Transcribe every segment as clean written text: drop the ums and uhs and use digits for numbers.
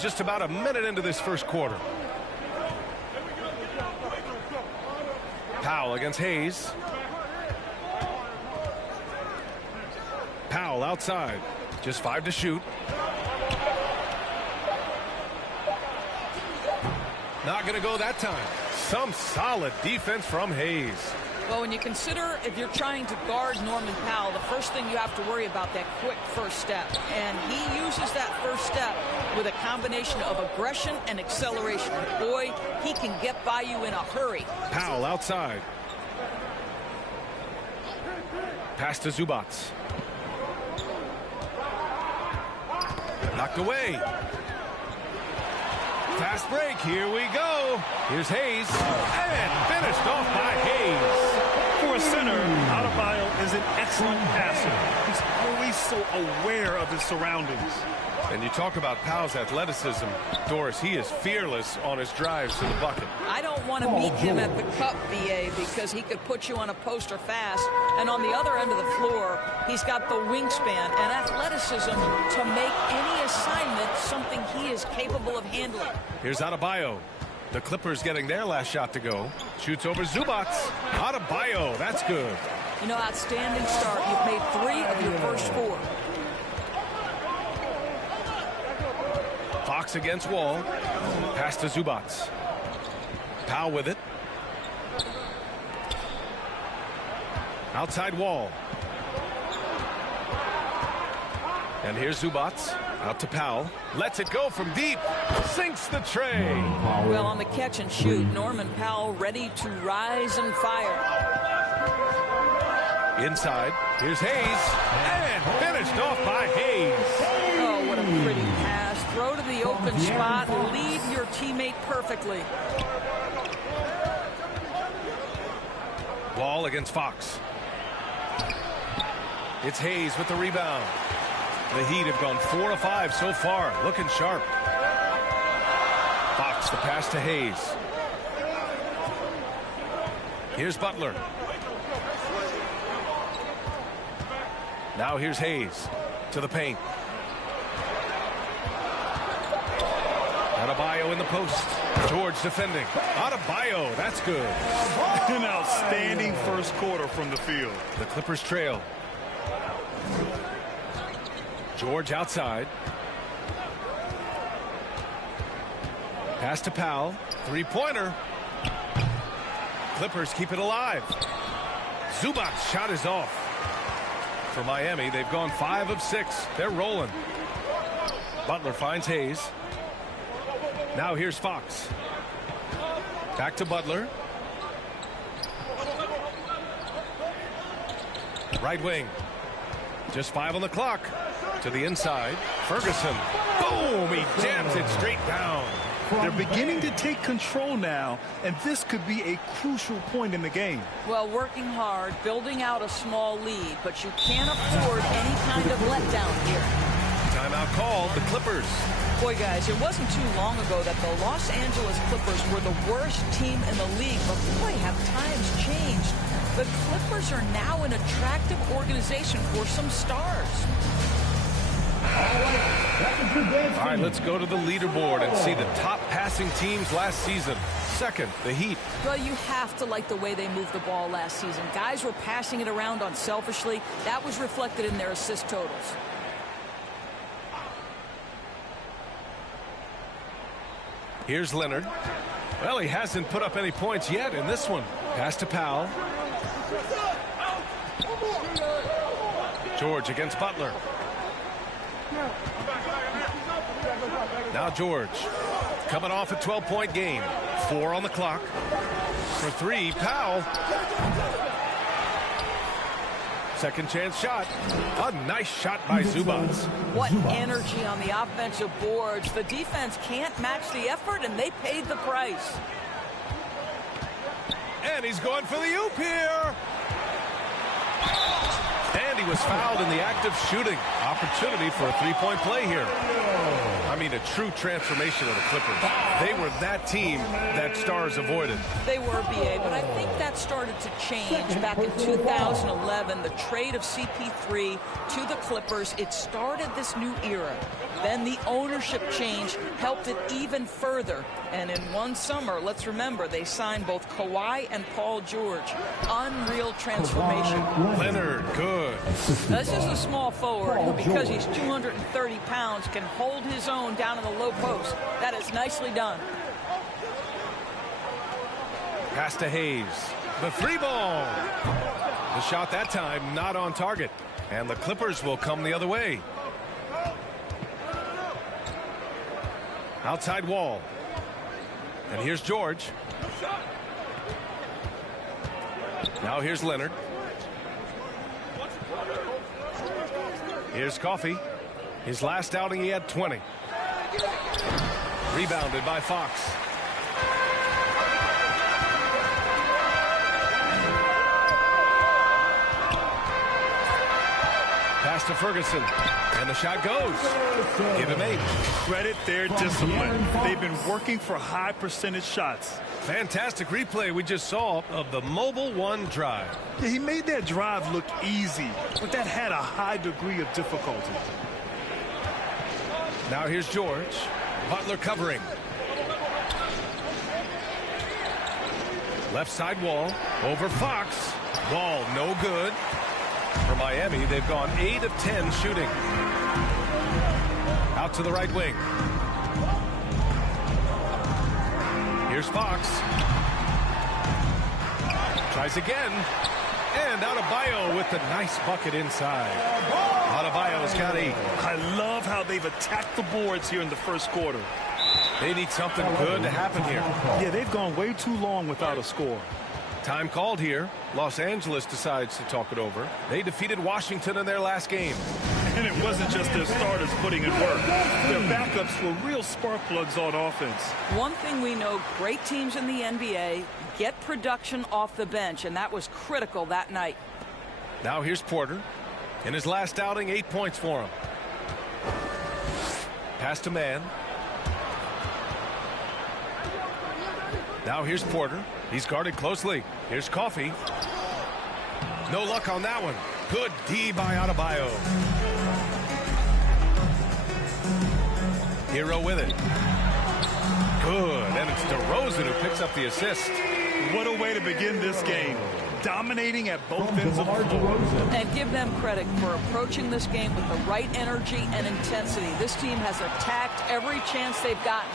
just about a minute into this first quarter. Powell against Hayes. Powell outside. Just 5 to shoot. Not going to go that time. Some solid defense from Hayes. Well, when you consider if you're trying to guard Norman Powell, the first thing you have to worry about that quick first step. And he uses that first step with a combination of aggression and acceleration. Boy, he can get by you in a hurry. Powell outside. Pass to Zubac. Knocked away. Fast break. Here we go. Here's Hayes. And finished off by Hayes. For a center, Adebayo is an excellent passer. He's always so aware of his surroundings. And you talk about Powell's athleticism. Doris, he is fearless on his drives to the bucket. I don't want to meet him at the cup, BA, because he could put you on a poster fast. And on the other end of the floor, he's got the wingspan and athleticism to make any assignment something he is capable of handling. Here's Adebayo. The Clippers getting their last shot to go. Shoots over Zubac. Adebayo, that's good. You know, outstanding start. You've made 3 of your first 4. Fox against Wall. Pass to Zubac. Powell with it. Outside Wall. And here's Zubac. Out to Powell. Lets it go from deep. Sinks the tray. Well, on the catch and shoot, Norman Powell ready to rise and fire. Inside. Here's Hayes. And finished off by Hayes. Oh, what a pretty pass. Throw to the open spot. Lead your teammate perfectly. Wall against Fox. It's Hayes with the rebound. The Heat have gone 4 of 5 so far. Looking sharp. Fox, the pass to Hayes. Here's Butler. Now here's Hayes to the paint. Adebayo in the post. George defending. Adebayo, that's good. An outstanding first quarter from the field. The Clippers trail. George outside. Pass to Powell. 3-pointer. Clippers keep it alive. Zubac's shot is off. For Miami, they've gone 5 of 6. They're rolling. Butler finds Hayes. Now here's Fox. Back to Butler. Right wing. Just 5 on the clock. To the inside. Ferguson. Boom! He jams it straight down. They're beginning to take control now, and this could be a crucial point in the game. Well, working hard, building out a small lead, but you can't afford any kind of letdown here. Timeout called. The Clippers. Boy, guys, it wasn't too long ago that the Los Angeles Clippers were the worst team in the league, but boy, have times changed. The Clippers are now an attractive organization for some stars. All right, let's go to the leaderboard and see the top passing teams last season. Second, the Heat. Well, you have to like the way they moved the ball last season. Guys were passing it around unselfishly. That was reflected in their assist totals. Here's Leonard. Well, he hasn't put up any points yet in this one. Pass to Powell. George against Butler. Now George. Coming off a 12-point game. 4 on the clock. For 3, Powell. Second chance shot. A nice shot by Zubac. What energy on the offensive boards. The defense can't match the effort, and they paid the price. And he's going for the oop here. And he was fouled in the act of shooting. Opportunity for a 3-point play here. I mean, a true transformation of the Clippers. They were that team that stars avoided. They were, BA, but I think that started to change back in 2011. The trade of CP3 to the Clippers, it started this new era. Then the ownership change helped it even further. And in one summer, let's remember, they signed both Kawhi and Paul George. Unreal transformation. Leonard, good. This is a small forward who, because he's 230 pounds, can hold his own down in the low post. That is nicely done. Pass to Hayes. The three ball. The shot that time not on target. And the Clippers will come the other way. Outside Wall. And here's George. Now here's Leonard. Here's Coffey. His last outing he had 20. Rebounded by Fox. Pass to Ferguson. And the shot goes. Give him 8. Credit their discipline. They've been working for high percentage shots. Fantastic replay we just saw of the Mobile One drive. Yeah, he made that drive look easy, but that had a high degree of difficulty. Now here's George. Butler covering. Left side Wall. Over Fox. Wall no good. For Miami, they've gone 8 of 10 shooting. Out to the right wing. Here's Fox. Tries again. And Adebayo with the nice bucket inside. Adebayo's got 8. I love how they've attacked the boards here in the first quarter. They need something good to happen here. Yeah, they've gone way too long without a score. Time called here. Los Angeles decides to talk it over. They defeated Washington in their last game. And it wasn't just their starters putting in work. Their backups were real spark plugs on offense. One thing we know, great teams in the NBA get production off the bench, and that was critical that night. Now here's Porter. In his last outing, 8 points for him. Pass to Man. Now here's Porter. He's guarded closely. Here's Coffey. No luck on that one. Good D by Adebayo. Hero with it. Good. And it's DeRozan who picks up the assist. What a way to begin this game. Dominating at both ends of the floor. And give them credit for approaching this game with the right energy and intensity. This team has attacked every chance they've gotten.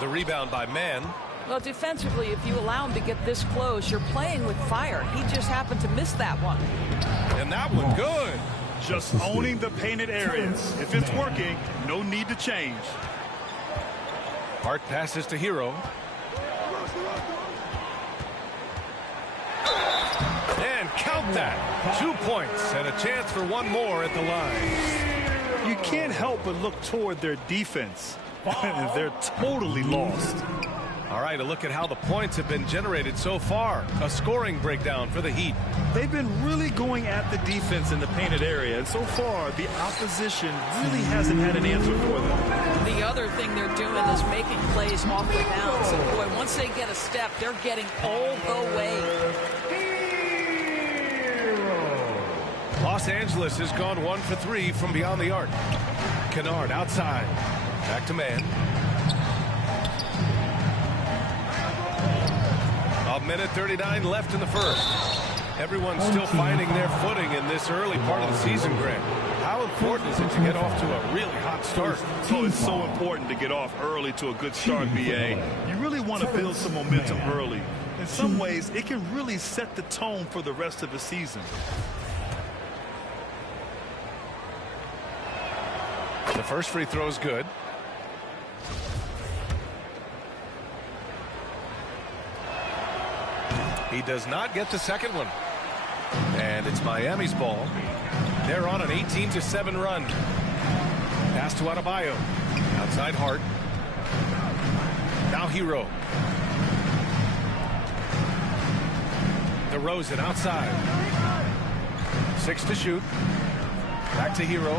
The rebound by Man. Well, defensively, if you allow him to get this close, you're playing with fire. He just happened to miss that one. And that one good. Just owning the painted areas. If it's working, no need to change. Hart passes to Hero. And count that. 2 points and a chance for one more at the line. You can't help but look toward their defense. They're totally lost. All right, a look at how the points have been generated so far. A scoring breakdown for the Heat. They've been really going at the defense in the painted area, and so far the opposition really hasn't had an answer for them. The other thing they're doing is making plays off the bounce. And boy, once they get a step, they're getting all the way. Los Angeles has gone 1 for 3 from beyond the arc. Kennard outside. Back to Man. A minute 39 left in the first. Everyone's still finding their footing in this early part of the season, Grant. How important is it to get off to a really hot start? Oh, it's so important to get off early to a good start, BA. You really want to build some momentum early. In some ways, it can really set the tone for the rest of the season. The first free throw is good. He does not get the second one. And it's Miami's ball. They're on an 18-7 run. Pass to Adebayo. Outside Hart. Now Hero. DeRozan outside. 6 to shoot. Back to Hero.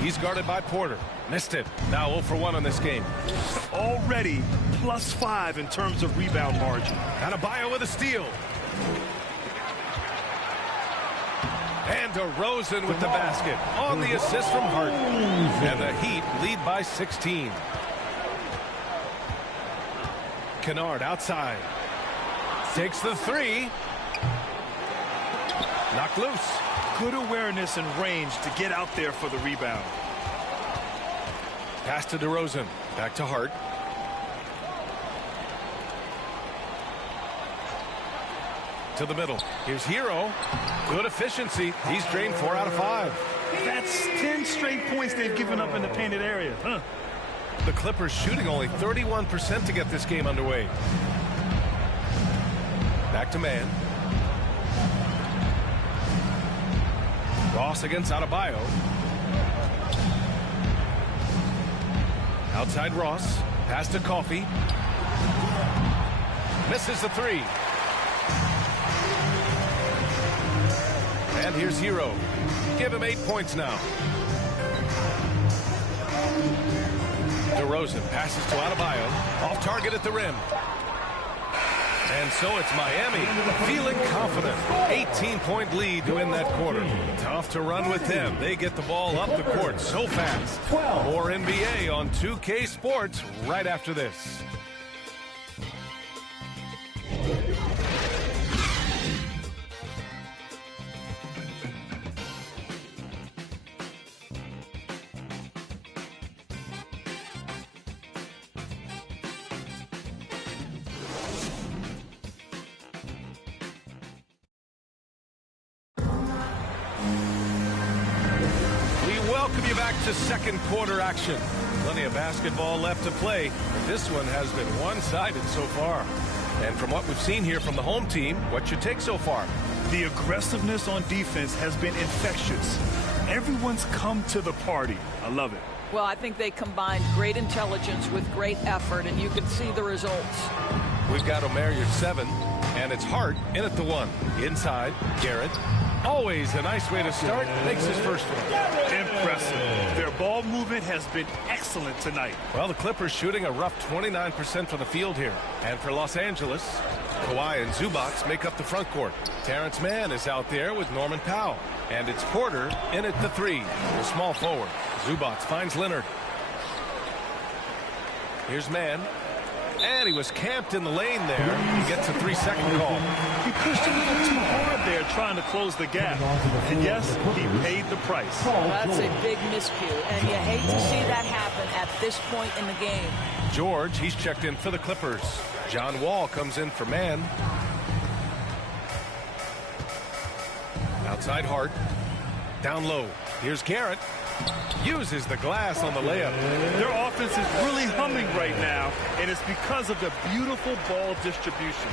He's guarded by Porter. Missed it. Now 0 for 1 on this game. Already +5 in terms of rebound margin. Adebayo with a steal. And DeRozan with the basket on the assist from Hart. And the Heat lead by 16. Kennard outside. Takes the three. Knocked loose. Good awareness and range to get out there for the rebound. Pass to DeRozan. Back to Hart. To the middle. Here's Hero. Good efficiency. He's drained 4 out of 5. That's 10 straight points they've given up in the painted area. Huh? The Clippers shooting only 31% to get this game underway. Back to man. Ross against Adebayo. Outside Ross. Pass to Coffey. Misses the three. And here's Hero. Give him 8 points now. DeRozan passes to Adebayo. Off target at the rim. And so it's Miami feeling confident. 18-point lead to win that quarter. Tough to run with them. They get the ball up the court so fast. More NBA on 2K Sports right after this. Welcome you back to second quarter action. Plenty of basketball left to play. This one has been one-sided so far. And from what we've seen here from the home team, what's your take so far? The aggressiveness on defense has been infectious. Everyone's come to the party. I love it. Well, I think they combined great intelligence with great effort, and you can see the results. We've got Omer at 7, and it's Hart in at the 1. Inside, Garrett. Always a nice way to start. Makes his first one. Impressive. Their ball movement has been excellent tonight. Well, the Clippers shooting a rough 29% from the field here. And for Los Angeles, Kawhi and Zubac make up the front court. Terrence Mann is out there with Norman Powell. And it's Porter in at the 3. The small forward. Zubac finds Leonard. Here's Mann. And he was camped in the lane there. He gets a 3-second call. He pushed a little too hard there trying to close the gap. And yes, he paid the price. That's a big miscue, and you hate to see that happen at this point in the game. George, he's checked in for the Clippers. John Wall comes in for Mann. Outside Hart. Down low. Here's Garrett. Uses the glass on the layup. Their offense is really humming right now, and it's because of the beautiful ball distribution.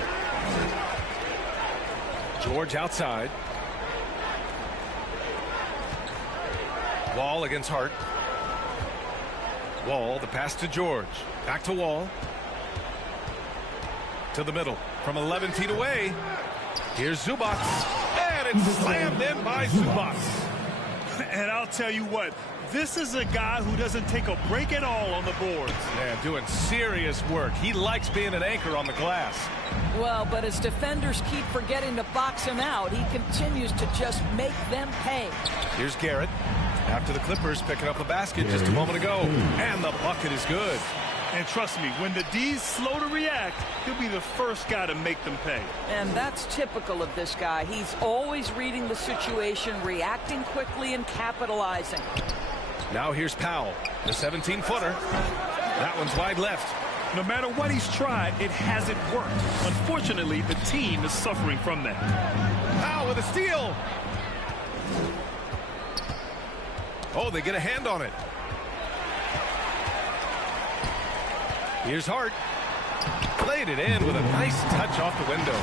George outside. Wall against Hart. Wall, the pass to George. Back to Wall. To the middle. From 11 feet away. Here's Zubac. And it's slammed in by Zubac. And I'll tell you what, this is a guy who doesn't take a break at all on the boards. Man, doing serious work. He likes being an anchor on the glass. Well, but as defenders keep forgetting to box him out, he continues to just make them pay. Here's Garrett. After the Clippers picking up the basket just a moment ago. And the bucket is good. And trust me, when the D's slow to react, he'll be the first guy to make them pay. And that's typical of this guy. He's always reading the situation, reacting quickly, and capitalizing. Now here's Powell, the 17-footer. That one's wide left. No matter what he's tried, it hasn't worked. Unfortunately, the team is suffering from that. Powell with a steal. Oh, they get a hand on it. Here's Hart. Played it in with a nice touch off the window.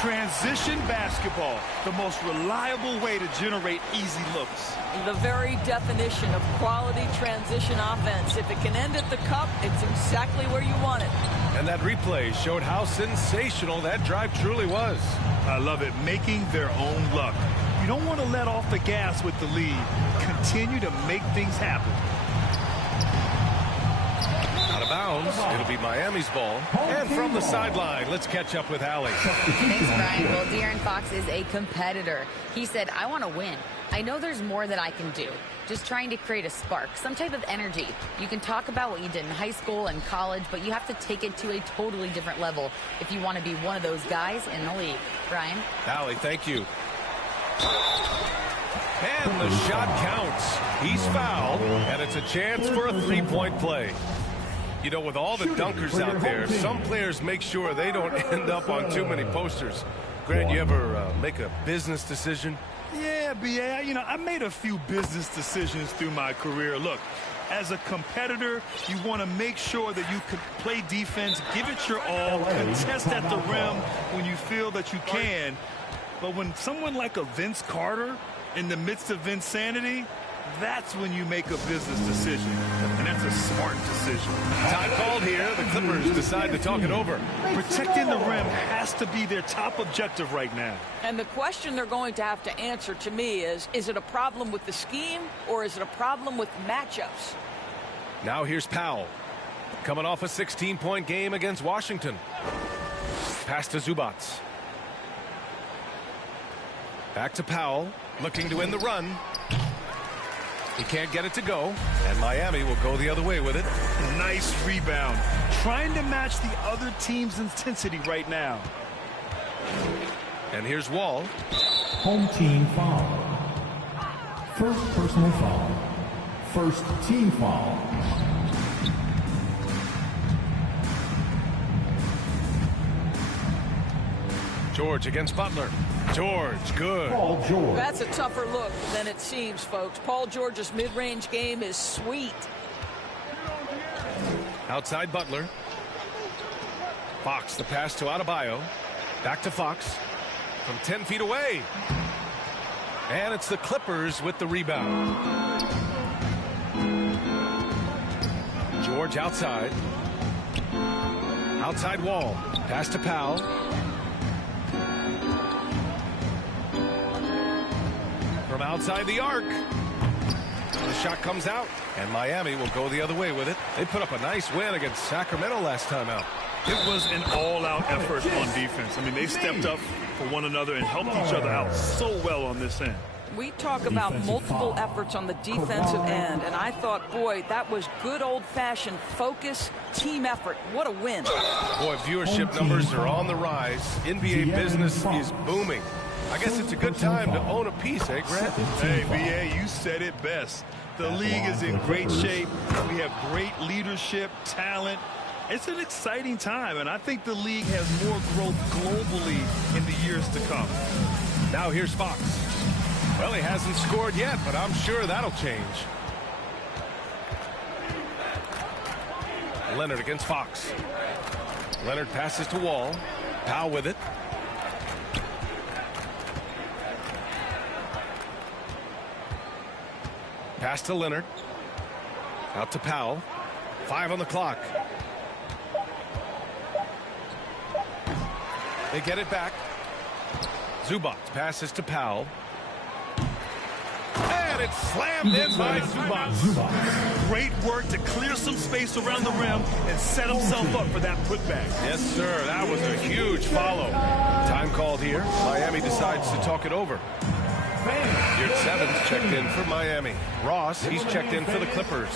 Transition basketball, the most reliable way to generate easy looks. The very definition of quality transition offense. If it can end at the cup, it's exactly where you want it. And that replay showed how sensational that drive truly was. I love it, making their own luck. You don't want to let off the gas with the lead. Continue to make things happen. Out of bounds. bounds. It'll be Miami's ball. And from the sideline, let's catch up with Allie. Thanks, Brian. Well, De'Aaron Fox is a competitor. He said, I want to win. I know there's more that I can do. Just trying to create a spark, some type of energy. You can talk about what you did in high school and college, but you have to take it to a totally different level if you want to be one of those guys in the league. Brian? Allie, thank you. And the shot counts. He's fouled, and it's a chance for a three-point play. You know, with all the dunkers out there, some players make sure they don't end up on too many posters. Grant, you ever make a business decision? Yeah, B.A., you know, I made a few business decisions through my career. Look, as a competitor, you want to make sure that you can play defense, give it your all, contest at the rim when you feel that you can. But when someone like a Vince Carter in the midst of insanity, that's when you make a business decision. And that's a smart decision. Time called here. The Clippers decide to talk it over. Protecting the rim has to be their top objective right now. And the question they're going to have to answer to me is it a problem with the scheme or is it a problem with matchups? Now here's Powell. Coming off a 16-point game against Washington. Pass to Zubats. Back to Powell. Looking to win the run. He can't get it to go, and Miami will go the other way with it. Nice rebound. Trying to match the other team's intensity right now. And here's Wall. Home team foul. First personal foul. First team foul. George against Butler. George, good. Paul George. That's a tougher look than it seems, folks. Paul George's mid-range game is sweet. Outside Butler. Fox, the pass to Adebayo. Back to Fox. From 10 feet away. And it's the Clippers with the rebound. George outside. Outside Wall. Pass to Powell. From outside the arc. The shot comes out, and Miami will go the other way with it. They put up a nice win against Sacramento last time out. It was an all-out effort on defense. I mean, they stepped up for one another and helped each other out so well on this end. We talk about multiple efforts on the defensive end, and I thought, boy, that was good old-fashioned focus, team effort. What a win. Boy, viewership numbers are on the rise. NBA business is booming. I guess it's a good time to own a piece, eh, Grant? Hey, B.A., you said it best. The league is in great shape. We have great leadership, talent. It's an exciting time, and I think the league has more growth globally in the years to come. Now here's Fox. Well, he hasn't scored yet, but I'm sure that'll change. Leonard against Fox. Leonard passes to Wall. Powell with it. Pass to Leonard. Out to Powell. 5 on the clock. They get it back. Zubac passes to Powell. And it's slammed in by Zubac. Great work to clear some space around the rim and set himself up for that putback. Yes, sir. That was a huge follow. Time called here. Miami decides to talk it over. Beard Sevens checked in for Miami. Ross, he's checked in for the Clippers.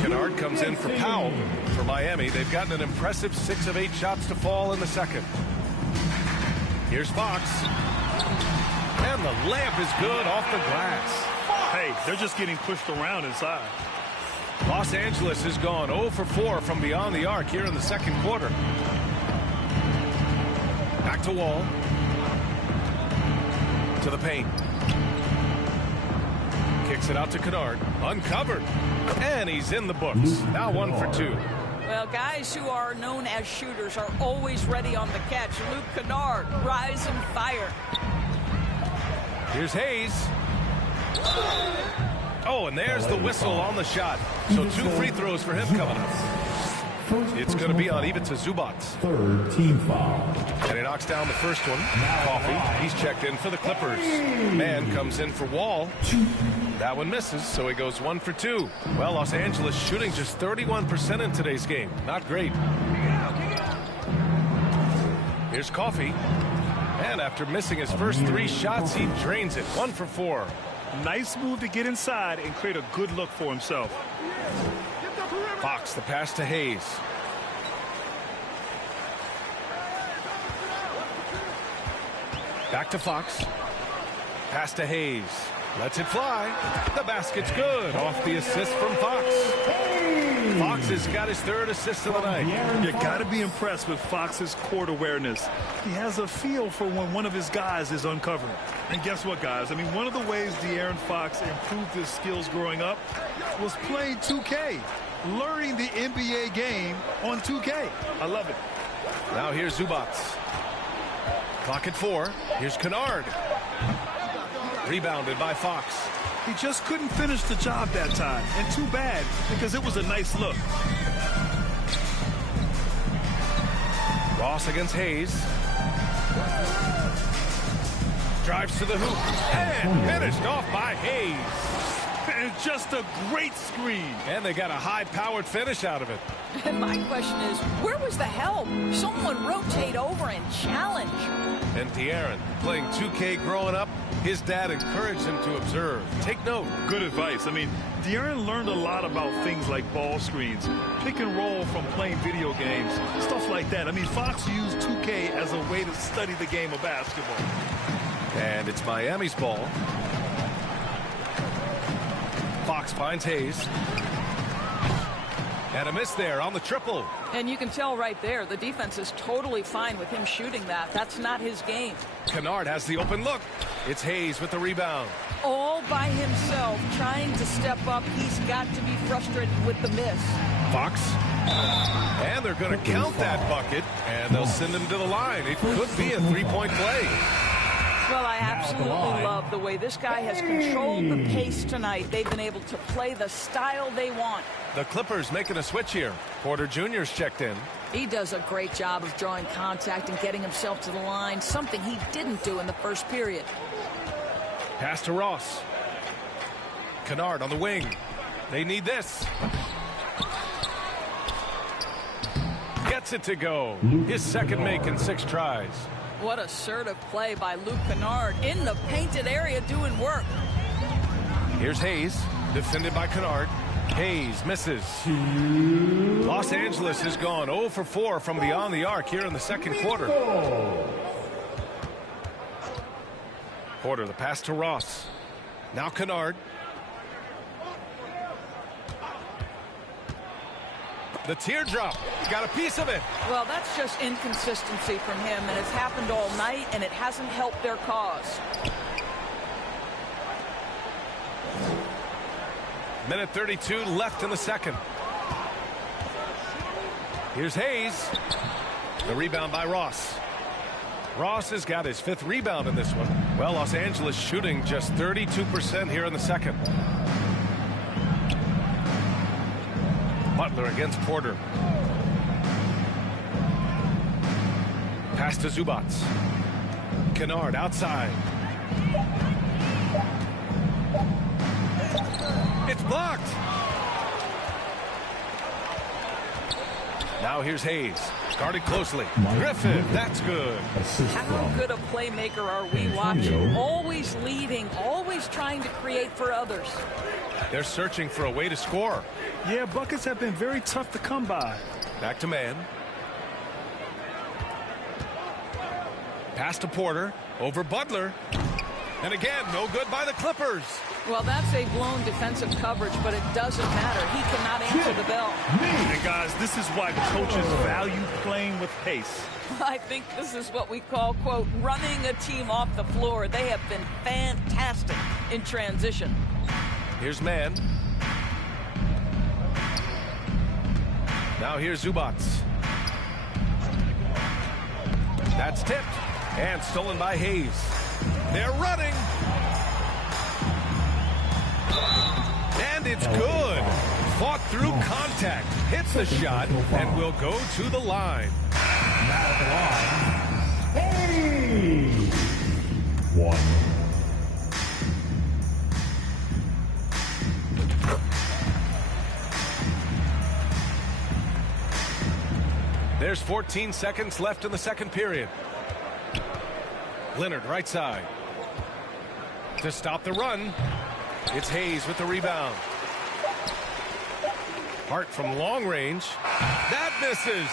Kennard comes in for Powell. For Miami, they've gotten an impressive 6 of 8 shots to fall in the second. Here's Fox. And the layup is good off the glass. Hey, they're just getting pushed around inside. Los Angeles has gone 0 for 4 from beyond the arc here in the second quarter. Back to Wall. To the paint. Kicks it out to Kennard. Uncovered. And he's in the books. Now 1 for 2. Well, guys who are known as shooters are always ready on the catch. Luke Kennard, rise and fire. Here's Hayes. Oh, and there's the whistle on the shot. So 2 free throws for him coming up. It's going to be on Ivica Zubats. Third team foul. And he knocks down the first one. Coffee, he's checked in for the Clippers. Man comes in for Wall. That one misses, so he goes 1 for 2. Well, Los Angeles shooting just 31% in today's game. Not great. Here's Coffee. And after missing his first 3 shots, he drains it. 1 for 4. Nice move to get inside and create a good look for himself. Fox, the pass to Hayes. Back to Fox. Pass to Hayes. Lets it fly. The basket's good. Off the assist from Fox. Fox has got his 3rd assist of the night. You got to be impressed with Fox's court awareness. He has a feel for when one of his guys is uncovered. And guess what, guys? I mean, one of the ways De'Aaron Fox improved his skills growing up was playing 2K. Learning the NBA game on 2K. I love it. Now here's Zubats. Clock at 4. Here's Kennard. Rebounded by Fox. He just couldn't finish the job that time. And too bad, because it was a nice look. Ross against Hayes. Drives to the hoop. And finished off by Hayes. And just a great screen. And they got a high-powered finish out of it. And my question is, where was the help? Someone rotate over and challenge. And De'Aaron, playing 2K growing up, his dad encouraged him to observe. Take note. Good advice. I mean, De'Aaron learned a lot about things like ball screens, pick and roll from playing video games, stuff like that. I mean, Fox used 2K as a way to study the game of basketball. And it's Miami's ball. Fox finds Hayes. And a miss there on the triple. And you can tell right there, the defense is totally fine with him shooting that. That's not his game. Kennard has the open look. It's Hayes with the rebound. All by himself, trying to step up. He's got to be frustrated with the miss. Fox. And they're going to count that bucket. And they'll send him to the line. It could be a 3-point play. Well, I absolutely love the way this guy has controlled the pace tonight. They've been able to play the style they want. The Clippers making a switch here. Porter Jr.'s checked in. He does a great job of drawing contact and getting himself to the line, something he didn't do in the first period. Pass to Ross. Kennard on the wing. They need this. Gets it to go. His second make in 6 tries. What assertive play by Luke Kennard in the painted area doing work. Here's Hayes, defended by Kennard. Hayes misses. Los Angeles has gone 0 for 4 from beyond the arc here in the second quarter. Porter, the pass to Ross. Now Kennard. The teardrop. Got a piece of it. Well, that's just inconsistency from him, and it's happened all night, and it hasn't helped their cause. Minute 32 left in the second. Here's Hayes. The rebound by Ross. Ross has got his 5th rebound in this one. Well, Los Angeles shooting just 32% here in the second. Butler against Porter. Pass to Zubats. Kennard outside. It's blocked. Now here's Hayes. Guarded closely. Griffin, that's good. How good a playmaker are we watching? Always leading, always trying to create for others. They're searching for a way to score. Yeah, buckets have been very tough to come by. Back to man. Pass to Porter. Over Butler. And again, no good by the Clippers. Well, that's a blown defensive coverage, but it doesn't matter. He cannot answer the bell. And guys, this is why coaches value playing with pace. I think this is what we call, quote, running a team off the floor. They have been fantastic in transition. Here's man. Now here's Zubats. That's tipped and stolen by Hayes. They're running. And it's good. Fought through contact, hits the shot, and will go to the line. Hey! 1. There's 14 seconds left in the second period. Leonard right side. To stop the run, it's Hayes with the rebound. Hart from long range. That misses.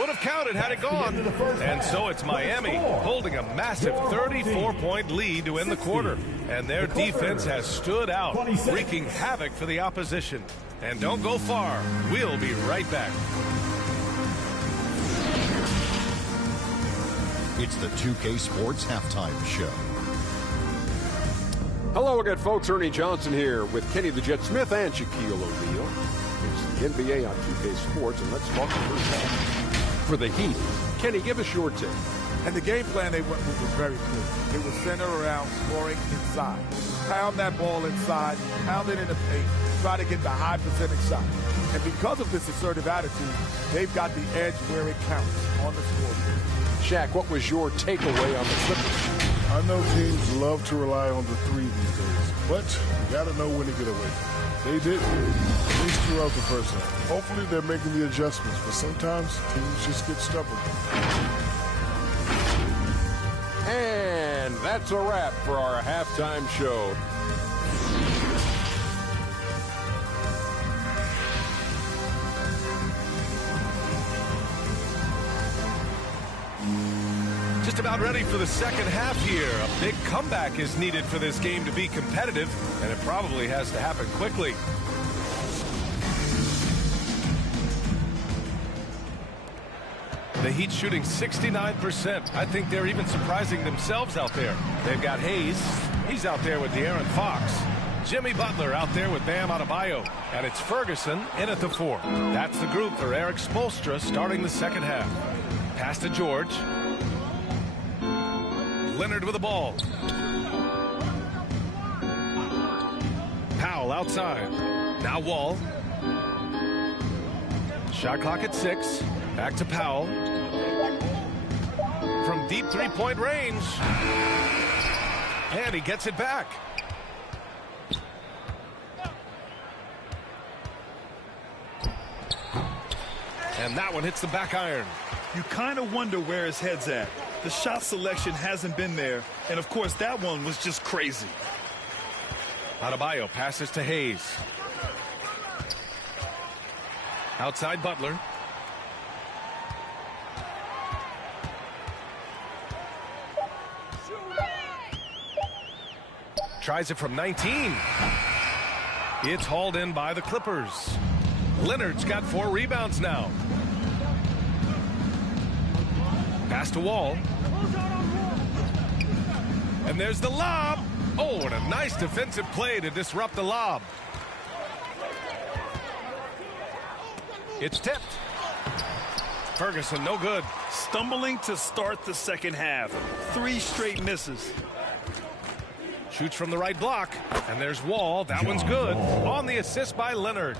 Would have counted had it gone. And so it's Miami holding a massive 34-point lead to end the quarter. And their defense has stood out, wreaking havoc for the opposition. And don't go far. We'll be right back. It's the 2K Sports Halftime Show. Hello again, folks. Ernie Johnson here with Kenny the Jet Smith and Shaquille O'Neal. It's the NBA on 2K Sports, and let's talk the first half. For the Heat, Kenny, give us your take. And the game plan they went with was very clear. It was centered around scoring inside. Pound that ball inside, pound it in the paint, try to get the high percentage shot. And because of this assertive attitude, they've got the edge where it counts on the scoreboard. Shaq, what was your takeaway on the Clippers? I know teams love to rely on the three these days, but you got to know when to get away. They did, at least throughout the first half. Hopefully they're making the adjustments, but sometimes teams just get stubborn. And that's a wrap for our halftime show. Just about ready for the second half here. A big comeback is needed for this game to be competitive, and it probably has to happen quickly. The Heat shooting 69%. I think they're even surprising themselves out there. They've got Hayes. He's out there with De'Aaron Fox. Jimmy Butler out there with Bam Adebayo. And it's Ferguson in at the 4. That's the group for Eric Spoelstra starting the second half. Pass to George. Leonard with the ball. Powell outside. Now Wall. Shot clock at 6. Back to Powell. From deep three-point range. And he gets it back. And that one hits the back iron. You kind of wonder where his head's at. The shot selection hasn't been there. And, of course, that one was just crazy. Adebayo passes to Hayes. Outside Butler. Tries it from 19. It's hauled in by the Clippers. Leonard's got 4 rebounds now. Pass to Wall. And there's the lob. Oh, and a nice defensive play to disrupt the lob. It's tipped. Ferguson, no good. Stumbling to start the second half. 3 straight misses. Shoots from the right block. And there's Wall. That one's good. On the assist by Leonard.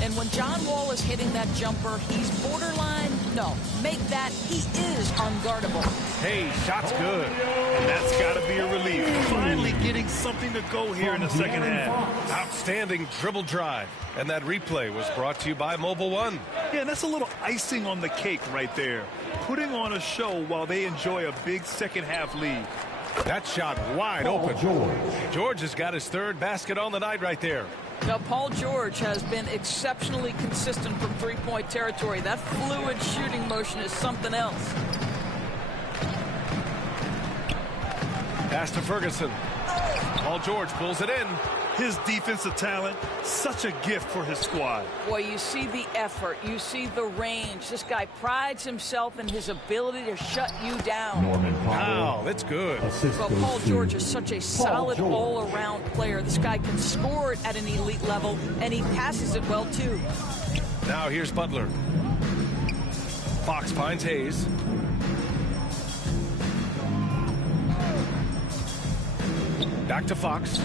And when John Wall is hitting that jumper, he's borderline, no, make that, he is unguardable. Hey, shot's good. And that's got to be a relief. Finally getting something to go here in the second half. Outstanding dribble drive. And that replay was brought to you by Mobile One. Yeah, that's a little icing on the cake right there. Putting on a show while they enjoy a big second half lead. That shot wide open. George has got his 3rd basket on the night right there. Now, Paul George has been exceptionally consistent from three-point territory. That fluid shooting motion is something else. Pass to Ferguson. Paul George pulls it in. His defensive talent, such a gift for his squad. Boy, you see the effort. You see the range. This guy prides himself in his ability to shut you down. Wow, that's good. Well, Paul George is such a solid all-around player. This guy can score it at an elite level, and he passes it well, too. Now here's Butler. Fox finds Hayes. Back to Fox.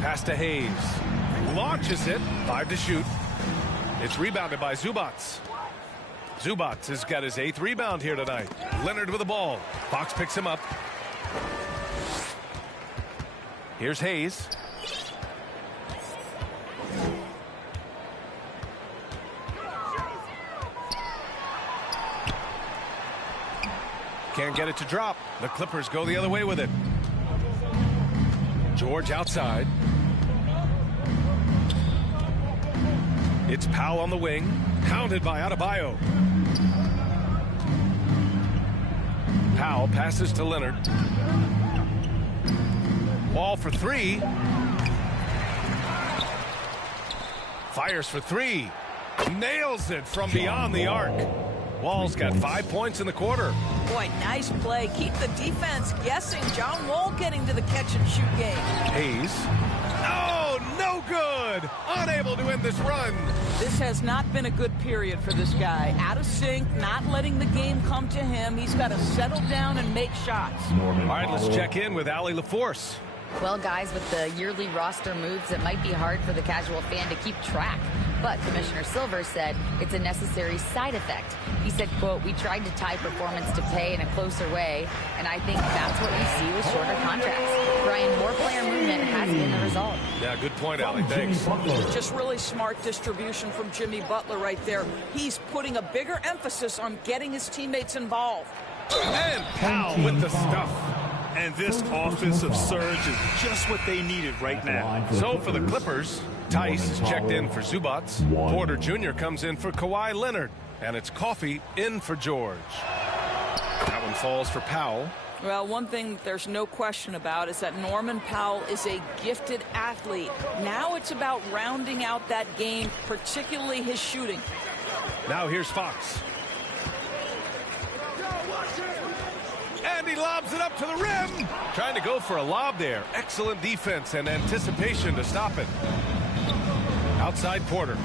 Pass to Hayes. Launches it. 5 to shoot. It's rebounded by Zubats. Zubats has got his 8th rebound here tonight. Leonard with the ball. Fox picks him up. Here's Hayes. Can't get it to drop. The Clippers go the other way with it. George outside. It's Powell on the wing. Pounded by Adebayo. Powell passes to Leonard. Ball for 3. Fires for 3. Nails it from beyond the arc. Wall's got 5 points in the quarter. Boy, nice play. Keep the defense guessing. John Wall getting to the catch-and-shoot game. Hayes. Oh, no good. Unable to end this run. This has not been a good period for this guy. Out of sync, not letting the game come to him. He's got to settle down and make shots. All right, let's check in with Allie LaForce. Well, guys, with the yearly roster moves, it might be hard for the casual fan to keep track. But Commissioner Silver said it's a necessary side effect. He said, quote, "We tried to tie performance to pay in a closer way, and I think that's what we see with shorter contracts." Brian, more player movement has been the result. Yeah, good point, Allie. Thanks. Just really smart distribution from Jimmy Butler right there. He's putting a bigger emphasis on getting his teammates involved. And Powell with the stuff. And this offensive surge is just what they needed right now. So for the Clippers, Tice is checked in for Zubats. Porter Jr. comes in for Kawhi Leonard. And it's Coffey in for George. That one falls for Powell. Well, one thing there's no question about is that Norman Powell is a gifted athlete. Now it's about rounding out that game, particularly his shooting. Now here's Fox. And he lobs it up to the rim. Trying to go for a lob there. Excellent defense and anticipation to stop it. Outside Porter.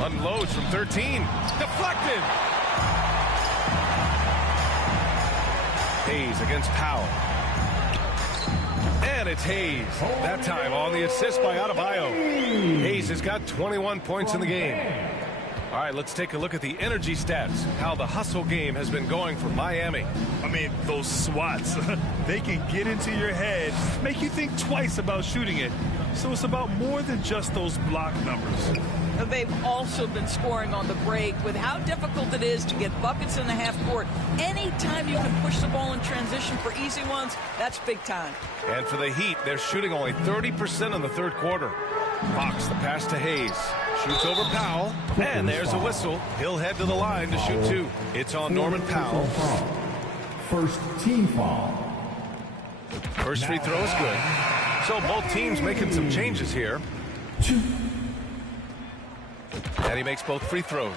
Unloads from 13. Deflected. Hayes against Powell. And it's Hayes. That time on the assist by Adebayo. Hayes has got 21 points in the game. All right, let's take a look at the energy stats, how the hustle game has been going for Miami. I mean, those swats, they can get into your head, make you think twice about shooting it. So it's about more than just those block numbers. They've also been scoring on the break. With how difficult it is to get buckets in the half court, anytime you can push the ball in transition for easy ones, that's big time. And for the Heat, they're shooting only 30% in the third quarter. Fox, the pass to Hayes. Shoots over Powell, and there's a whistle. He'll head to the line to shoot 2. It's on Norman Powell. First team foul. First free throw is good. So both teams making some changes here. 2. And he makes both free throws.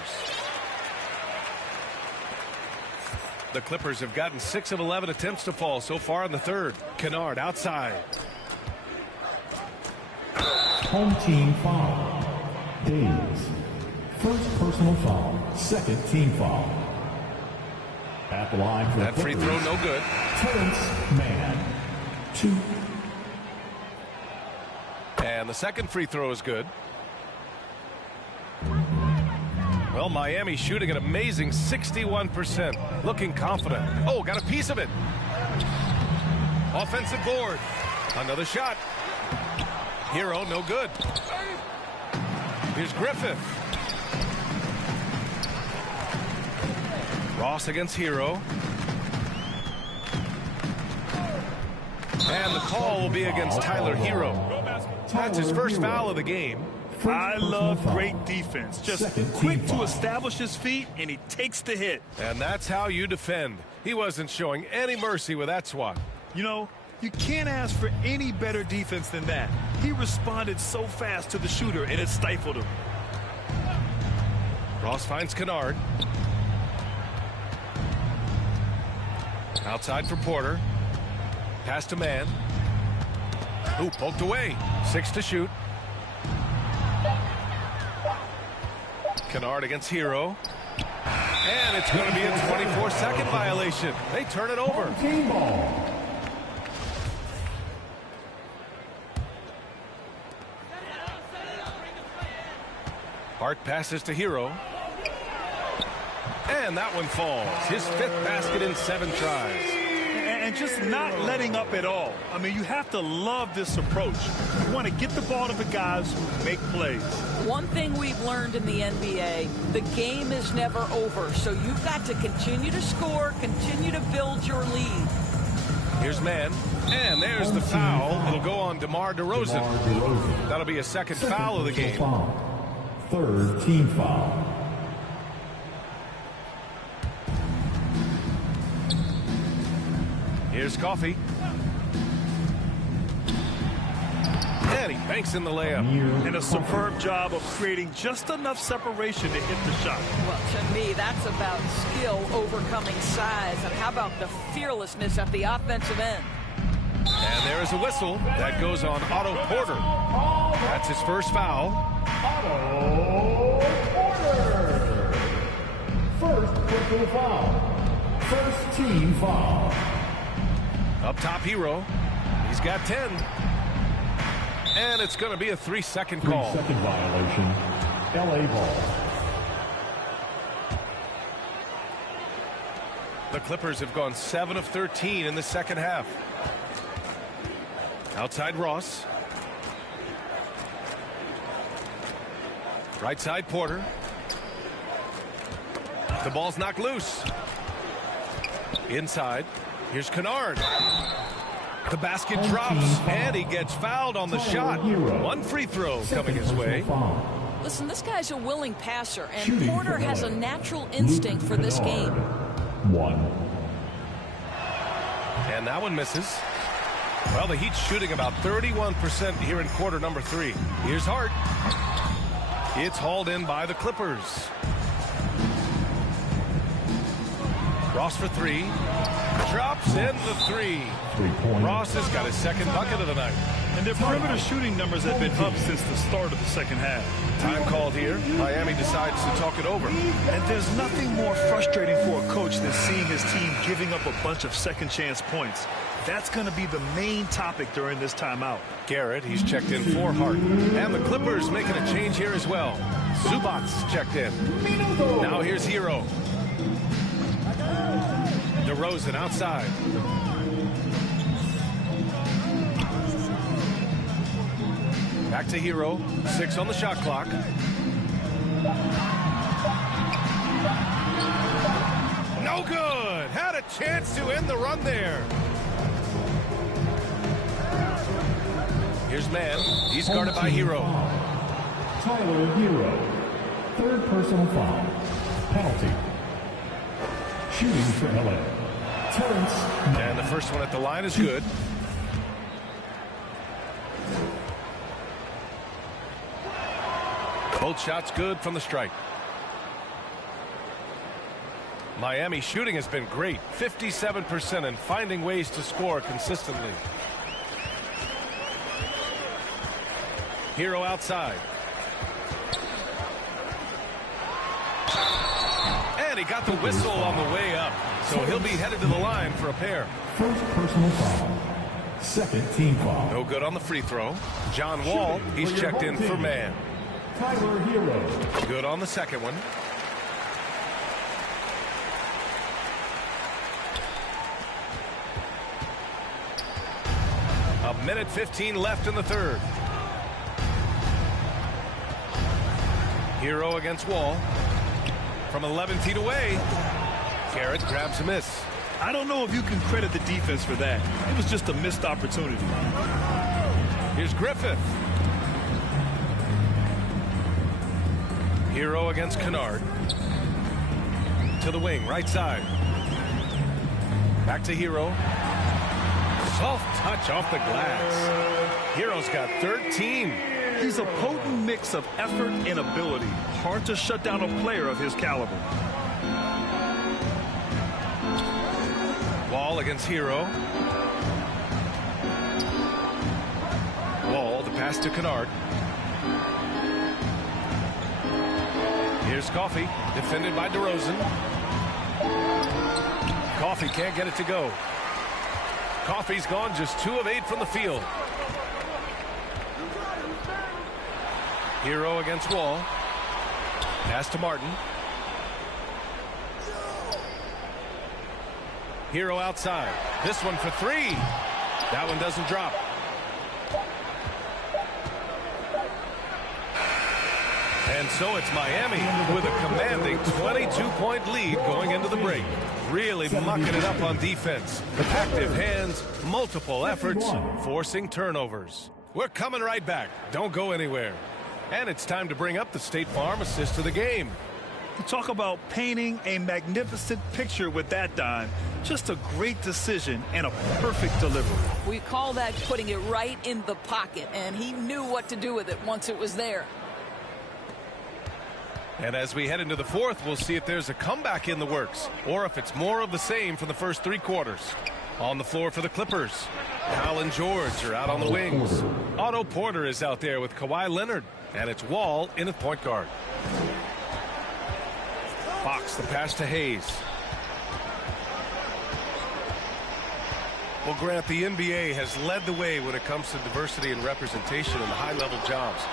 The Clippers have gotten 6 of 11 attempts to fall so far in the third. Kennard outside. Home team foul. Davis. First personal foul. Second team foul. At the line for that free throw no good. Terrence Mann. 2. And the second free throw is good. Well, Miami shooting an amazing 61%. Looking confident. Oh, got a piece of it. Offensive board. Another shot. Hero, no good. Here's Griffith. Ross against Hero. And the call will be against Tyler Hero. That's his first foul of the game. I love great defense. Just quick to establish his feet, and he takes the hit. And that's how you defend. He wasn't showing any mercy with that swat. You know, you can't ask for any better defense than that. He responded so fast to the shooter, and it stifled him. Ross finds Kennard. Outside for Porter. Pass to Mann. Ooh, poked away. 6 to shoot. Kennard against Hero. And it's going to be a 24-second violation. They turn it over. Team ball. Hart passes to Hero. And that one falls. His 5th basket in 7 tries. And just not letting up at all. I mean, you have to love this approach. You want to get the ball to the guys who make plays. One thing we've learned in the NBA, the game is never over. So you've got to continue to score, continue to build your lead. Here's man. And there's the foul. It'll go on DeMar DeRozan. That'll be a second foul of the game. Third team foul. Here's Coffee. And he banks in the layup. And a superb job of creating just enough separation to hit the shot. Well, to me, that's about skill overcoming size. And how about the fearlessness at the offensive end? And there is a whistle. That goes on Otto Porter. That's his first foul. Otto Porter. First personal foul. First team foul. Up top, Hero. He's got 10. And it's going to be a 3-second call. 3-second violation. LA ball. The Clippers have gone 7 of 13 in the second half. Outside Ross. Right side Porter. The ball's knocked loose. Inside. Here's Kennard. The basket drops, and he gets fouled on the shot. 1 free throw coming his way. Listen, this guy's a willing passer, and Porter has a natural instinct for this game. 1. And that one misses. Well, the Heat's shooting about 31% here in quarter number 3. Here's Hart. It's hauled in by the Clippers. Ross for 3. Drops in the 3. Ross has got his second bucket of the night. And their perimeter shooting numbers have been up since the start of the second half. Time called here. Miami decides to talk it over. And there's nothing more frustrating for a coach than seeing his team giving up a bunch of second chance points. That's going to be the main topic during this timeout. Garrett, he's checked in for Hart. And the Clippers making a change here as well. Zubac's checked in. Now here's Hero. DeRozan outside. Back to Hero. 6 on the shot clock. No good. Had a chance to end the run there. Here's man. He's guarded by Hero. Tyler Hero. Third personal foul. Penalty. Shooting for LA. Terrence. And the first one at the line is good. Both shots good from the strike. Miami shooting has been great. 57% and finding ways to score consistently. Hero outside. And he got the whistle on the way up. So he'll be headed to the line for a pair. First personal foul. Second team foul. No good on the free throw. John Wall, he's checked in for man. Tyler Hero. Good on the second one. A minute 15 left in the third. Hero against Wall. From 11 feet away. Garrett grabs a miss. I don't know if you can credit the defense for that. It was just a missed opportunity. Here's Griffith. Hero against Kennard. To the wing, right side. Back to Hero. Soft touch off the glass. Hero's got 13. He's a potent mix of effort and ability. Hard to shut down a player of his caliber. Wall against Hero. Wall, the pass to Kennard. Here's Coffee, defended by DeRozan. Coffee can't get it to go. Coffee's gone just 2 of 8 from the field. Hero against Wall. Pass to Martin. Hero outside. This one for three. That one doesn't drop. And so it's Miami with a commanding 22-point lead going into the break. Really mucking it up on defense. Active hands, multiple efforts, forcing turnovers. We're coming right back. Don't go anywhere. And it's time to bring up the State Farm assist of the game. Talk about painting a magnificent picture with that dime. Just a great decision and a perfect delivery. We call that putting it right in the pocket, and he knew what to do with it once it was there. And as we head into the fourth, we'll see if there's a comeback in the works or if it's more of the same for the first three quarters. On the floor for the Clippers, Kyle and George are out on the wings. Otto Porter is out there with Kawhi Leonard, and it's Wall in at point guard. Fox, the pass to Hayes. Well, Grant, the NBA has led the way when it comes to diversity and representation in the high-level jobs.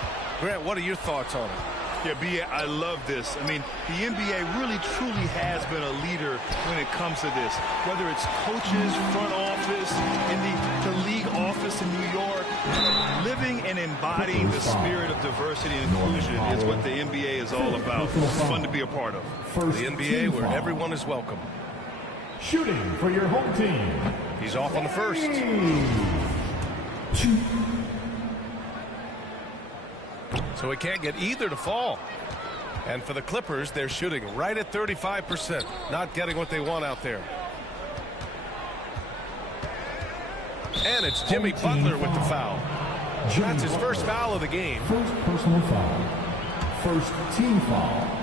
Grant, what are your thoughts on it? Yeah, B.A., I love this. I mean, the NBA really, truly has been a leader when it comes to this. Whether it's coaches, front office, in the league office in New York, living and embodying the spirit of diversity and inclusion is what the NBA is all about. It's fun to be a part of. The NBA where everyone is welcome. Shooting for your home team. He's off on the first. So he can't get either to fall. And for the Clippers, they're shooting right at 35%. Not getting what they want out there. And it's Jimmy Butler with the foul. That's his first foul of the game. First personal foul. First team foul.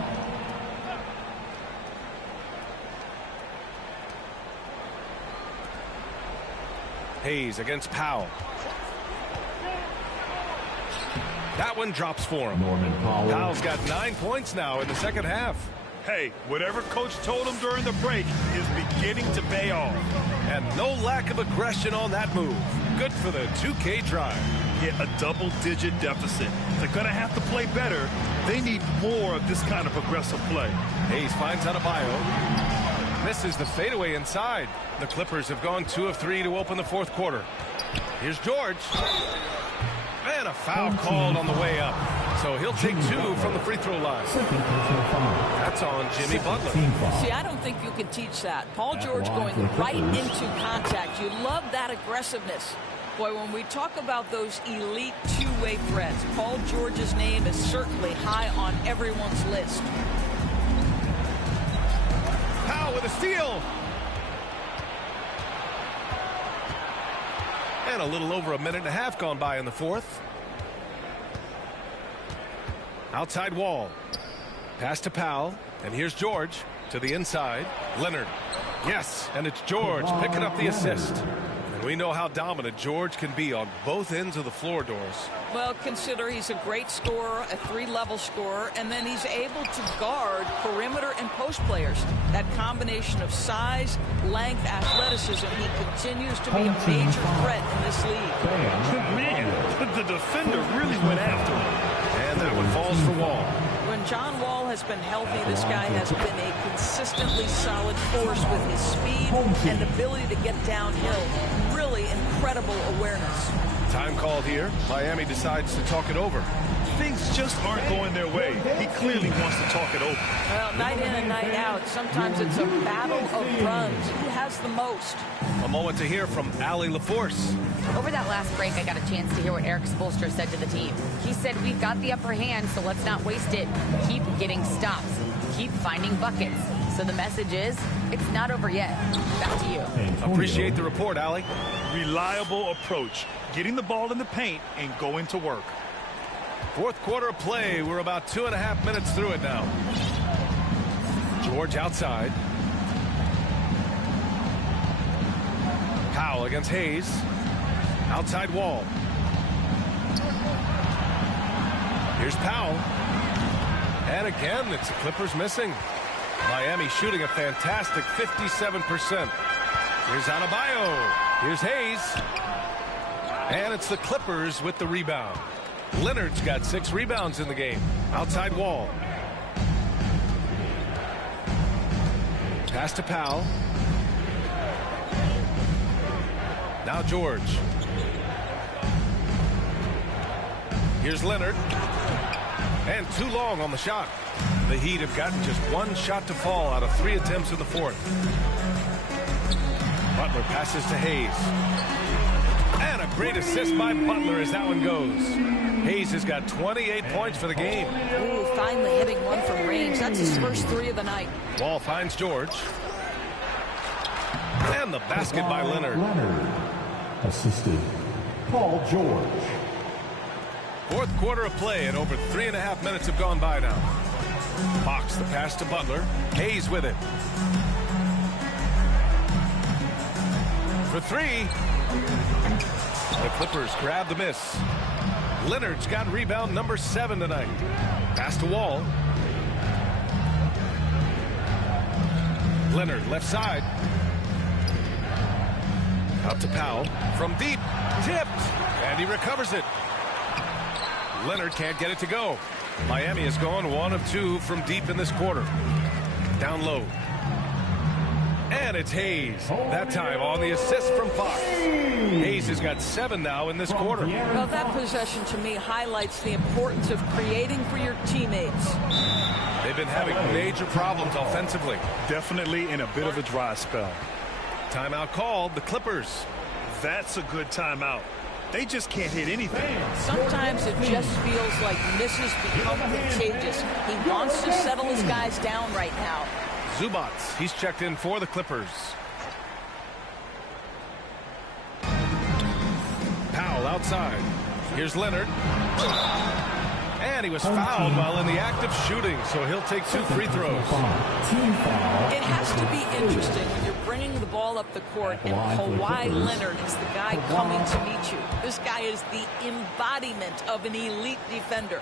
Hayes against Powell. That one drops for him. Powell's got 9 points now in the second half. Hey, whatever coach told him during the break is beginning to pay off. And no lack of aggression on that move. Good for the 2K drive. Yeah, a double-digit deficit. They're going to have to play better. They need more of this kind of aggressive play. Hayes finds Adebayo. Misses the fadeaway inside. The Clippers have gone 2 of 3 to open the fourth quarter. Here's George. And a foul called on the way up. So he'll take 2 from the free throw line. That's on Jimmy Butler. See, I don't think you can teach that. Paul George going right into contact. You love that aggressiveness. Boy, when we talk about those elite two-way threats, Paul George's name is certainly high on everyone's list. Powell with a steal. And a little over a minute and a half gone by in the fourth. Outside Wall. Pass to Powell. And here's George to the inside. Leonard. Yes, and it's George picking up the assist. And we know how dominant George can be on both ends of the floor, Doris. Well, consider he's a great scorer, a three-level scorer, and then he's able to guard perimeter and post players. That combination of size, length, athleticism, he continues to be a major threat in this league. Man, the defender really went after him. And that one falls for Wall. When John Wall has been healthy, this guy has been a consistently solid force with his speed and ability to get downhill. Really incredible awareness. Time called here. Miami decides to talk it over. Things just aren't going their way. He clearly wants to talk it over. Well, night in and night out, sometimes it's a battle of runs. Who has the most? A moment to hear from Allie LaForce. Over that last break, I got a chance to hear what Eric Spoelstra said to the team. He said, we've got the upper hand, so let's not waste it. Keep getting stops. Keep finding buckets. So the message is, it's not over yet. Back to you. Appreciate the report, Allie. Reliable approach. Getting the ball in the paint and going to work. Fourth quarter of play. We're about 2.5 minutes through it now. George outside. Powell against Hayes. Outside Wall. Here's Powell. And again, it's the Clippers missing. Miami shooting a fantastic 57%. Here's Adebayo. Here's Hayes. And it's the Clippers with the rebound. Leonard's got 6 rebounds in the game. Outside Wall. Pass to Powell. Now George. Here's Leonard. And too long on the shot. The Heat have gotten just one shot to fall out of 3 attempts in the fourth. Butler passes to Hayes. And a great assist by Butler as that one goes. Hayes has got 28 points for the game. Ooh, finally hitting one from range. That's his first 3 of the night. Wall finds George. And the basket by Leonard. Assisted Paul George. Fourth quarter of play, and over 3.5 minutes have gone by now. Fox the pass to Butler. Hayes with it. For 3. The Clippers grab the miss. Leonard's got rebound number 7 tonight. Pass to Wall. Leonard left side. Out to Powell. From deep. Tipped. And he recovers it. Leonard can't get it to go. Miami has gone 1 of 2 from deep in this quarter. Down low. And it's Hayes. That time on the assist from Fox. Hayes has got 7 now in this quarter. Well, that possession to me highlights the importance of creating for your teammates. They've been having major problems offensively. Definitely in a bit of a dry spell. Timeout called, the Clippers. That's a good timeout. They just can't hit anything. Sometimes it just feels like misses become contagious. He wants to settle his guys down right now. Zubats, he's checked in for the Clippers. Powell outside. Here's Leonard. And he was fouled while in the act of shooting, so he'll take 2 free throws. It has to be interesting when you're bringing the ball up the court and Kawhi Leonard is the guy coming to meet you. This guy is the embodiment of an elite defender.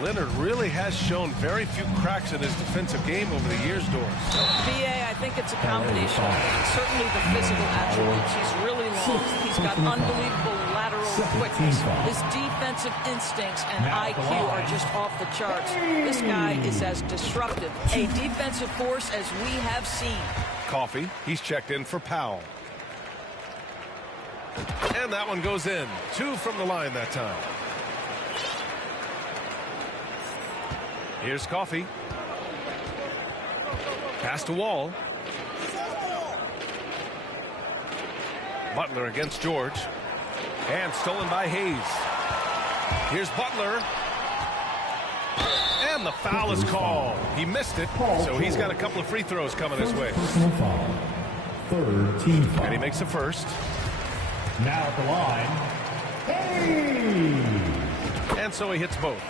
Leonard really has shown very few cracks in his defensive game over the years, Doris. BA, I think it's a combination. Certainly the physical attributes. He's really long. He's got unbelievable lateral quickness. His defensive instincts and IQ are just off the charts. This guy is as disruptive a defensive force as we have seen. Coffee, he's checked in for Powell. And that one goes in. 2 from the line that time. Here's Coffee. Pass to Wall. Butler against George. And stolen by Hayes. Here's Butler. And the foul is called. He missed it, so he's got a couple of free throws coming his way. Third team foul. And he makes the first. Now at the line, Hayes. And so he hits both.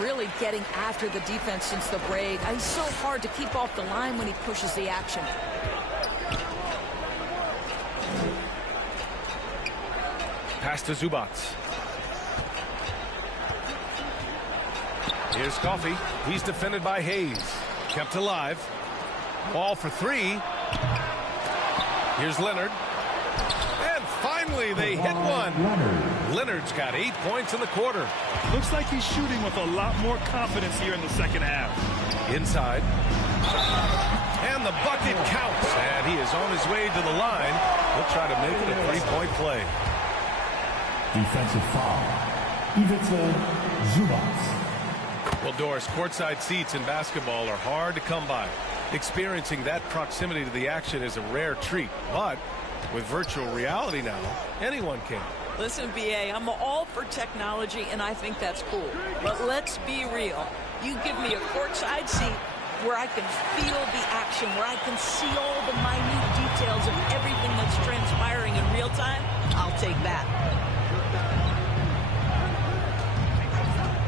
Really getting after the defense since the break. He's so hard to keep off the line when he pushes the action. Pass to Zubats. Here's Coffee. He's defended by Hayes. Kept alive. Ball for 3. Here's Leonard. And finally they hit one. Leonard's got 8 points in the quarter. Looks like he's shooting with a lot more confidence here in the second half. Inside. And the bucket counts. And he is on his way to the line. He'll try to make it a 3-point play. Defensive foul. Ivica Zubats. Well, Doris, courtside seats in basketball are hard to come by. Experiencing that proximity to the action is a rare treat. But with virtual reality now, anyone can. Listen, BA, I'm all for technology, and I think that's cool. But let's be real. You give me a courtside seat where I can feel the action, where I can see all the minute details of everything that's transpiring in real time, I'll take that.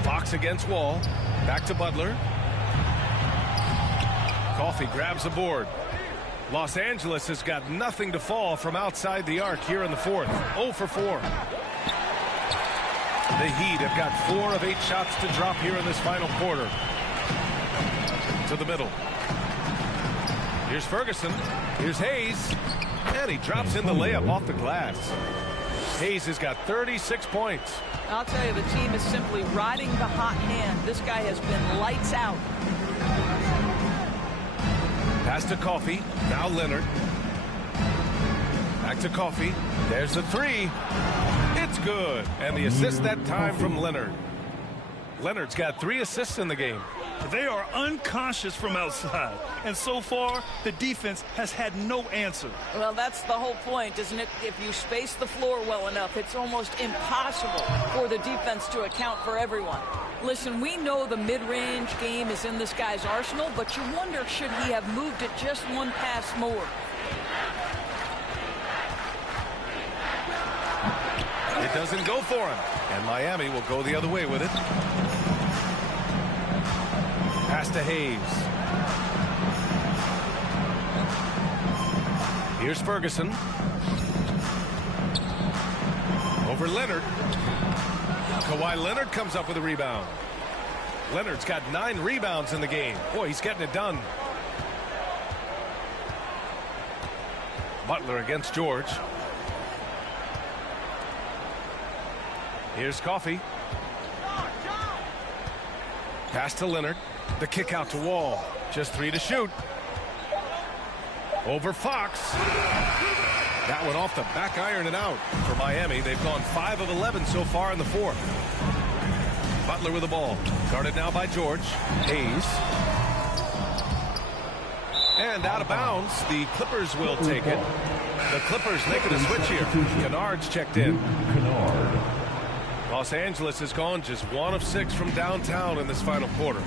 Fox against Wall. Back to Butler. Coffee grabs the board. Los Angeles has got nothing to fall from outside the arc here in the fourth. 0 for 4. The Heat have got 4 of 8 shots to drop here in this final quarter. To the middle. Here's Ferguson. Here's Hayes. And he drops in the layup off the glass. Hayes has got 36 points. I'll tell you, the team is simply riding the hot hand. This guy has been lights out. Pass to Coffey. Now Leonard. Back to Coffey. There's the three. It's good. And the assist that time from Leonard. Leonard's got 3 assists in the game. They are unconscious from outside. And so far, the defense has had no answer. Well, that's the whole point, isn't it? If you space the floor well enough, it's almost impossible for the defense to account for everyone. Listen, we know the mid-range game is in this guy's arsenal, but you wonder, should he have moved it just one pass more? It doesn't go for him. And Miami will go the other way with it. Pass to Hayes. Here's Ferguson. Over Leonard. Kawhi Leonard comes up with a rebound. Leonard's got 9 rebounds in the game. Boy, he's getting it done. Butler against George. Here's Coffey. Pass to Leonard. The kick out to Wall. Just 3 to shoot. Over Fox. That one off the back iron and out. For Miami, they've gone 5 of 11 so far in the 4th. Butler with the ball. Guarded now by George. Hayes. And out of bounds. The Clippers will take it. The Clippers making a switch here. Kennard's checked in. Los Angeles has gone just 1 of 6 from downtown in this final quarter.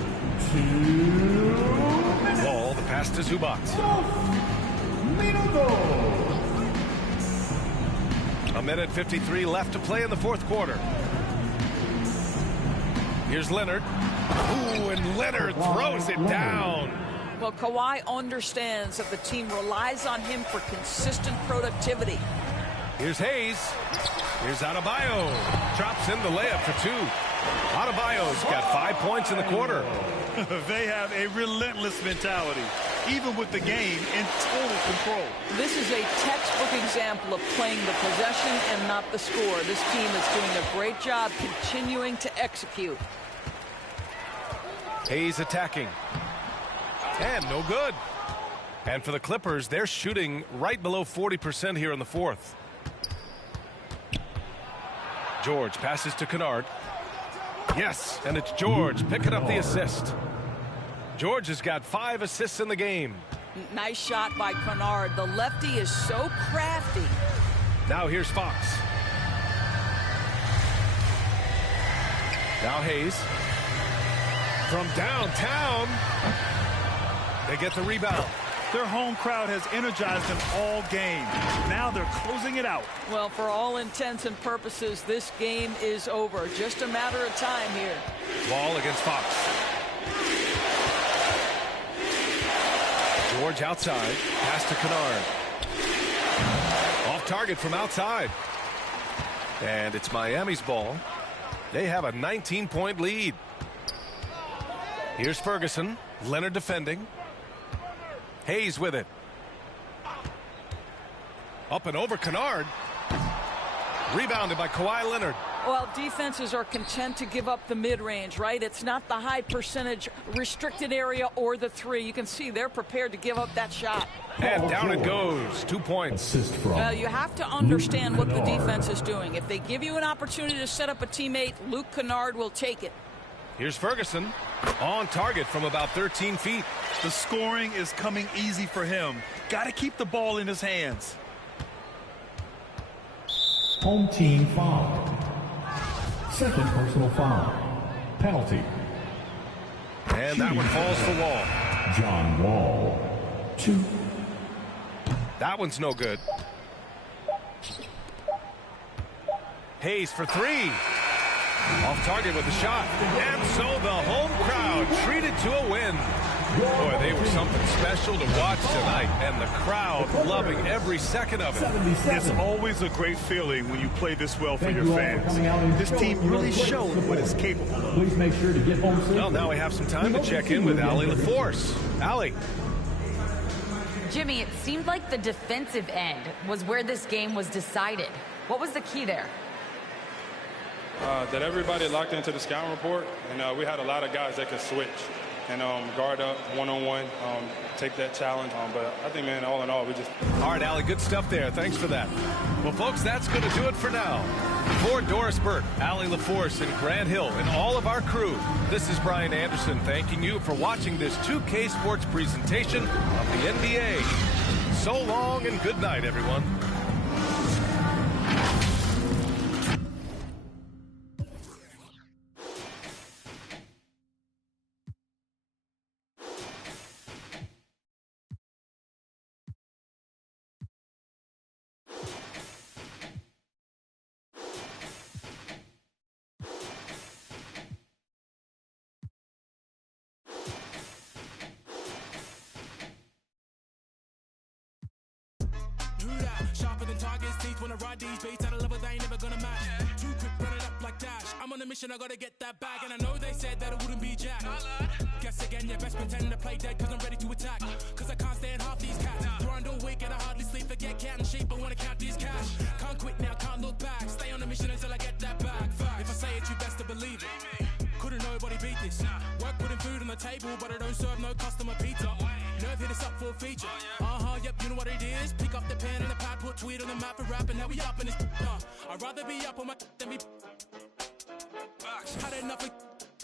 Ball, the pass to Zubac. A minute 53 left to play in the 4th quarter. Here's Leonard. Ooh, and Leonard throws it down. Well, Kawhi understands that the team relies on him for consistent productivity. Here's Hayes. Here's Adebayo. Drops in the layup for 2. Adebayo's got 5 points in the quarter. They have a relentless mentality, even with the game in total control. This is a textbook example of playing the possession and not the score. This team is doing a great job continuing to execute. Hayes attacking. And no good. And for the Clippers, they're shooting right below 40% here in the 4th. George passes to Kennard. Yes, and it's George picking up the assist. George has got 5 assists in the game. Nice shot by Kennard. The lefty is so crafty. Now here's Fox. Now Hayes. From downtown. They get the rebound. Their home crowd has energized them all game. Now they're closing it out. Well, for all intents and purposes, this game is over. Just a matter of time here. Wall against Fox. George outside. Pass to Kennard. Off target from outside. And it's Miami's ball. They have a 19-point lead. Here's Ferguson. Leonard defending. Hayes with it. Up and over Kennard. Rebounded by Kawhi Leonard. Well, defenses are content to give up the mid-range, right? It's not the high percentage restricted area or the 3. You can see they're prepared to give up that shot. And down it goes. 2 points. Well, you have to understand what the defense is doing. If they give you an opportunity to set up a teammate, Luke Kennard will take it. Here's Ferguson. On target from about 13 feet. The scoring is coming easy for him. Got to keep the ball in his hands. Home team foul. Second personal foul. Penalty. And that one falls for Wall. John Wall. 2. That one's no good. Hayes for 3. Off target with the shot. And so the home crowd treated to a win. Boy, they were something special to watch tonight, and the crowd loving every second of it. It's always a great feeling when you play this well for your fans. This team really showed what it's capable of. Please make sure to get home safe. Well, now we have some time to check in with Allie LaForce. Allie. Jimmy, it seemed like the defensive end was where this game was decided. What was the key there? That everybody locked into the scouting report, and we had a lot of guys that could switch. and guard up one-on-one, take that challenge. But I think, man, all in all, we just... All right, Allie, good stuff there. Thanks for that. Well, folks, that's going to do it for now. For Doris Burke, Allie LaForce, and Grant Hill, and all of our crew, this is Brian Anderson thanking you for watching this 2K Sports presentation of the NBA. So long and good night, everyone. Sharper than tigers' teeth when I ride these beats at a level they ain't never gonna match. Too quick, run it up like Dash. I'm on a mission, I gotta get that bag. And I know they said that it wouldn't be Jack. Guess again, you best pretend to play dead, cause I'm ready to attack. Cause I can't stand half these cats. Grind all week and I hardly sleep, forget cat and sheep, I wanna count these cash. Can't quit now, can't look back. Stay on a mission until I get that bag. If I say it, you best to believe it. Couldn't nobody beat this. Work putting food on the table, but I don't serve no customer pizza. Nerve hit us up for a feature. Yep, you know what it is. Pick up the pen and the pad, put tweet on the map and rap, and now we up in this. I'd rather be up on my than be. Had enough of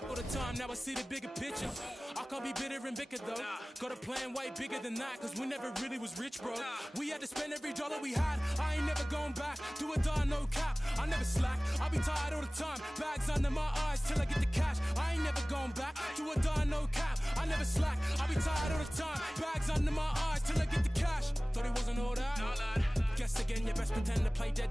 all the time, now I see the bigger picture. I can't be bitter and bitter though. Got a plan way bigger than that, cause we never really was rich, bro. We had to spend every dollar we had. I ain't never going back. Do or die, no cap. I never slack. I be tired all the time. Bags under my eyes till I get the cash. I ain't never going back. Do or die, no cap. I never slack. I be tired all the time. Bags under my eyes till I get the cash. Thought it wasn't all that. Guess again, you best pretend to play dead.